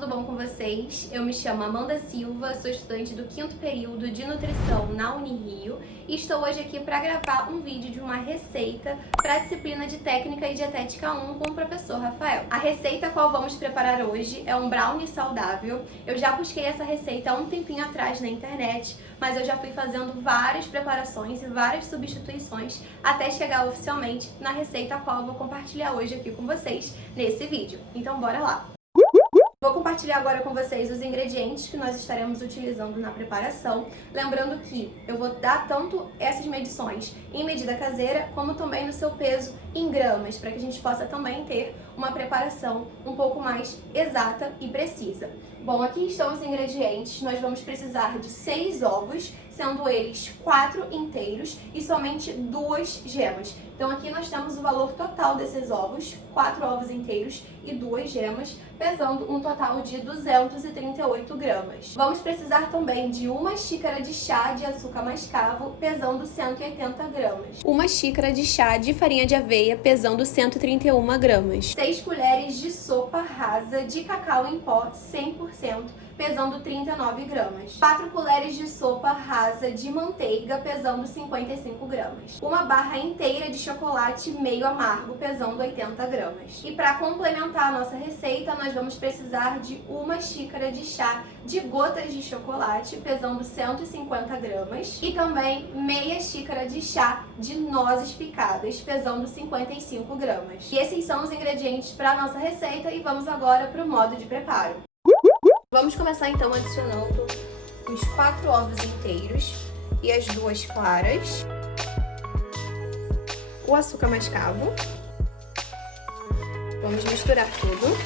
tudo bom com vocês? Eu me chamo Amanda Silva, sou estudante do 5º período de nutrição na Unirio e estou hoje aqui para gravar um vídeo de uma receita para a disciplina de Técnica e Dietética 1 com o professor Rafael. A receita a qual vamos preparar hoje é um brownie saudável. Eu já busquei essa receita há um tempinho atrás na internet, mas eu já fui fazendo várias preparações e várias substituições até chegar oficialmente na receita a qual eu vou compartilhar hoje aqui com vocês nesse vídeo. Então bora lá! Vou compartilhar agora com vocês os ingredientes que nós estaremos utilizando na preparação, lembrando que eu vou dar tanto essas medições em medida caseira, como também no seu peso em gramas, para que a gente possa também ter uma preparação um pouco mais exata e precisa. Bom, aqui estão os ingredientes. Nós vamos precisar de 6 ovos, sendo eles 4 inteiros e somente 2 gemas. Então aqui nós temos o valor total desses ovos, 4 ovos inteiros e 2 gemas, pesando um total de 238 gramas. Vamos precisar também de 1 xícara de chá de açúcar mascavo, pesando 180 gramas. 1 xícara de chá de farinha de aveia, pesando 131 gramas. 6 colheres de sopa rasa de cacau em pó 100%, pesando 39 gramas. 4 colheres de sopa rasa de manteiga, pesando 55 gramas. 1 barra inteira de chocolate meio amargo, pesando 80 gramas. E para complementar a nossa receita, nós vamos precisar de 1 xícara de chá de gotas de chocolate, pesando 150 gramas. E também meia xícara de chá de nozes picadas, pesando 55 gramas. E esses são os ingredientes para a nossa receita e vamos agora para o modo de preparo. Vamos começar então adicionando os 4 ovos inteiros e as 2 claras, o açúcar mascavo. Vamos misturar tudo.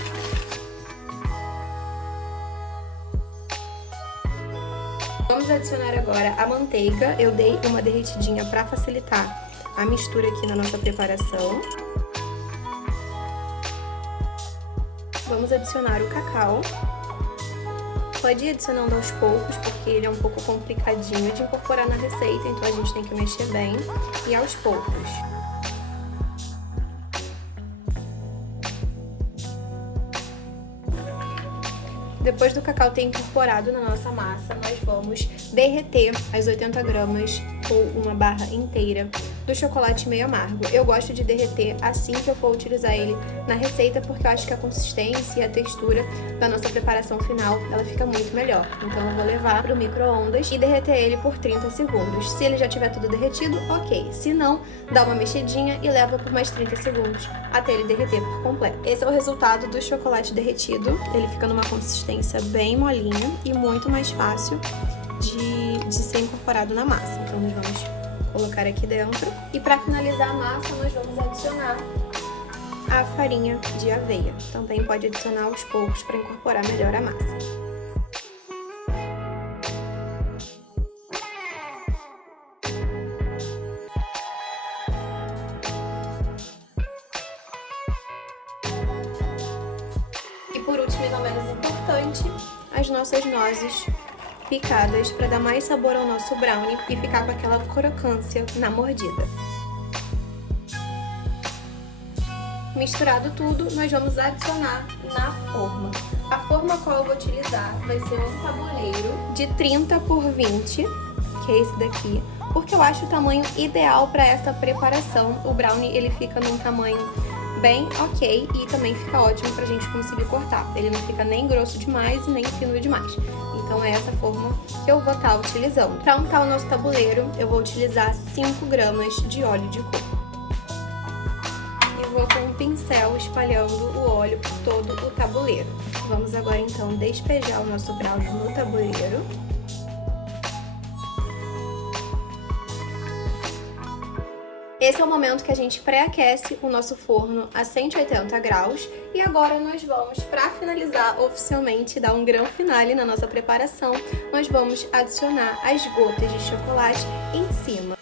Vamos adicionar agora a manteiga. Eu dei uma derretidinha para facilitar a mistura aqui na nossa preparação. Vamos adicionar o cacau. Pode ir adicionando aos poucos, porque ele é um pouco complicadinho de incorporar na receita, então a gente tem que mexer bem e aos poucos. Depois do cacau ter incorporado na nossa massa, nós vamos derreter as 80 gramas ou 1 barra inteira do chocolate meio amargo. Eu gosto de derreter assim que eu for utilizar ele na receita, porque eu acho que a consistência e a textura da nossa preparação final, ela fica muito melhor. Então eu vou levar para o micro-ondas e derreter ele por 30 segundos. Se ele já tiver tudo derretido, ok. Se não, dá uma mexidinha e leva por mais 30 segundos até ele derreter por completo. Esse é o resultado do chocolate derretido. Ele fica numa consistência bem molinha e muito mais fácil de ser incorporado na massa. Então nós vamos colocar aqui dentro. E para finalizar a massa, nós vamos adicionar a farinha de aveia. Também pode adicionar aos poucos para incorporar melhor a massa. E por último, e não menos importante, as nossas nozes picadas para dar mais sabor ao nosso brownie e ficar com aquela crocância na mordida. Misturado tudo, nós vamos adicionar na forma. A forma qual eu vou utilizar vai ser um tabuleiro de 30 por 20, que é esse daqui, porque eu acho o tamanho ideal para essa preparação. O brownie ele fica num tamanho bem ok e também fica ótimo pra gente conseguir cortar. Ele não fica nem grosso demais e nem fino demais. Então é essa forma que eu vou estar utilizando. Para untar o nosso tabuleiro, eu vou utilizar 5 gramas de óleo de coco. E vou com um pincel espalhando o óleo por todo o tabuleiro. Vamos agora então despejar o nosso brownie no tabuleiro. Esse é o momento que a gente pré-aquece o nosso forno a 180 graus e agora nós vamos, para finalizar oficialmente, dar um grande finale na nossa preparação, nós vamos adicionar as gotas de chocolate em cima.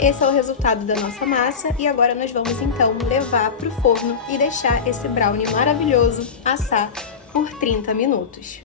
Esse é o resultado da nossa massa e agora nós vamos então levar para o forno e deixar esse brownie maravilhoso assar por 30 minutos.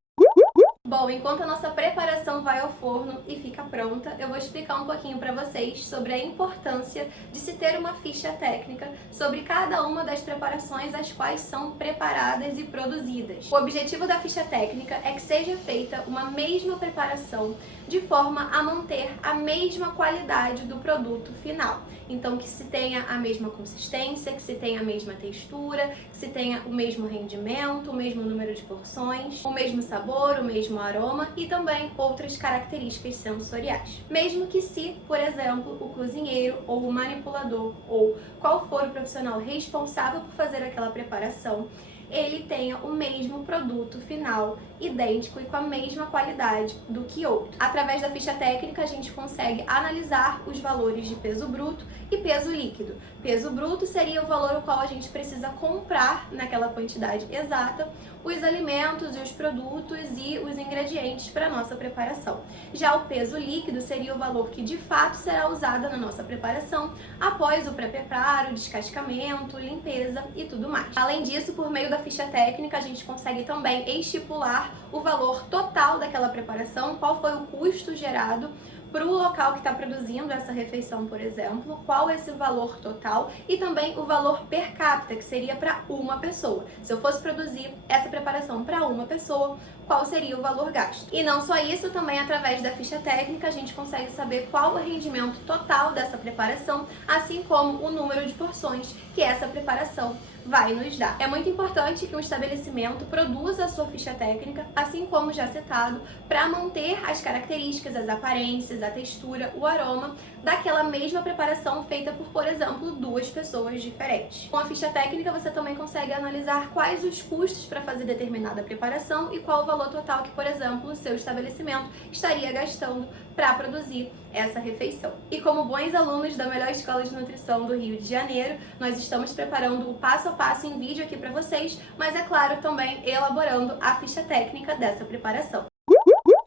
Bom, enquanto a nossa preparação vai ao forno e fica pronta, eu vou explicar um pouquinho para vocês sobre a importância de se ter uma ficha técnica sobre cada uma das preparações as quais são preparadas e produzidas. O objetivo da ficha técnica é que seja feita uma mesma preparação de forma a manter a mesma qualidade do produto final. Então, que se tenha a mesma consistência, que se tenha a mesma textura, que se tenha o mesmo rendimento, o mesmo número de porções, o mesmo sabor, o mesmo aroma e também outras características sensoriais. Mesmo que se, por exemplo, o cozinheiro ou o manipulador ou qual for o profissional responsável por fazer aquela preparação, ele tenha o mesmo produto final, idêntico e com a mesma qualidade do que outro. Através da ficha técnica, a gente consegue analisar os valores de peso bruto e peso líquido. Peso bruto seria o valor o qual a gente precisa comprar naquela quantidade exata os alimentos e os produtos e os ingredientes para a nossa preparação. Já o peso líquido seria o valor que de fato será usado na nossa preparação após o pré-preparo, descascamento, limpeza e tudo mais. Além disso, por meio da ficha técnica, a gente consegue também estipular o valor total daquela preparação, qual foi o custo gerado para o local que está produzindo essa refeição, por exemplo, qual é esse valor total e também o valor per capita, que seria para uma pessoa. Se eu fosse produzir essa preparação para uma pessoa, qual seria o valor gasto? E não só isso, também através da ficha técnica a gente consegue saber qual o rendimento total dessa preparação, assim como o número de porções que essa preparação vai nos dar. É muito importante que um estabelecimento produza a sua ficha técnica, assim como já citado, para manter as características, as aparências, a textura, o aroma daquela mesma preparação feita por exemplo, duas pessoas diferentes. Com a ficha técnica você também consegue analisar quais os custos para fazer determinada preparação e qual o valor total que, por exemplo, o seu estabelecimento estaria gastando para produzir essa refeição. E como bons alunos da melhor escola de nutrição do Rio de Janeiro, nós estamos preparando o passo a passo em vídeo aqui para vocês, mas é claro também elaborando a ficha técnica dessa preparação.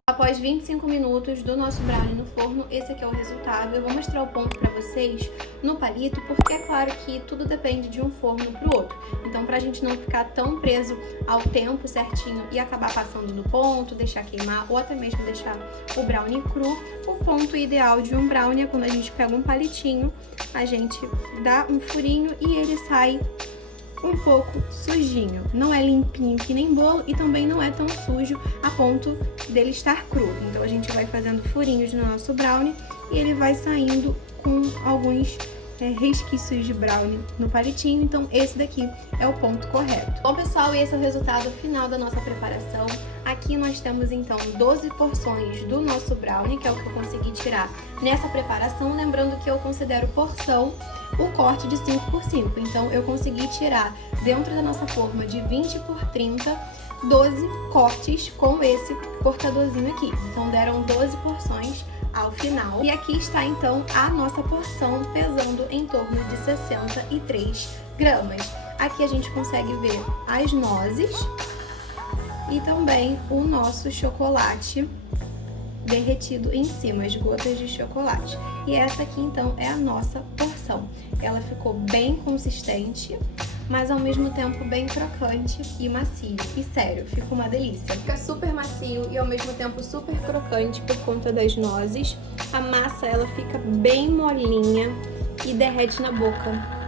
Após 25 minutos do nosso brownie no forno, esse aqui é o resultado. Eu vou mostrar o ponto para vocês no palito, porque é claro que tudo depende de um forno para o outro. Então, pra gente não ficar tão preso ao tempo certinho e acabar passando do ponto, deixar queimar ou até mesmo deixar o brownie cru, o ponto ideal de um brownie é quando a gente pega um palitinho, a gente dá um furinho e ele sai um pouco sujinho. Não é limpinho que nem bolo e também não é tão sujo a ponto dele estar cru. Então a gente vai fazendo furinhos no nosso brownie e ele vai saindo com alguns resquícios de brownie no palitinho. Então esse daqui é o ponto correto. Bom pessoal, esse é o resultado final da nossa preparação. Aqui nós temos então 12 porções do nosso brownie, que é o que eu consegui tirar nessa preparação. Lembrando que eu considero porção o corte de 5 por 5. Então eu consegui tirar dentro da nossa forma de 20 por 30, 12 cortes com esse cortadorzinho aqui. Então deram 12 porções ao final. E aqui está então a nossa porção pesando em torno de 63 gramas. Aqui a gente consegue ver as nozes e também o nosso chocolate derretido em cima, as gotas de chocolate. E essa aqui então é a nossa porção. Ela ficou bem consistente, mas ao mesmo tempo bem crocante e macio. E sério, fica uma delícia. Fica super macio e ao mesmo tempo super crocante por conta das nozes. A massa ela fica bem molinha e derrete na boca.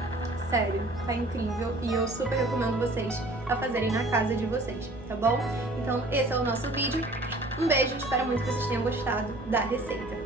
Sério, tá incrível e eu super recomendo vocês a fazerem na casa de vocês, tá bom? Então esse é o nosso vídeo. Um beijo, espero muito que vocês tenham gostado da receita.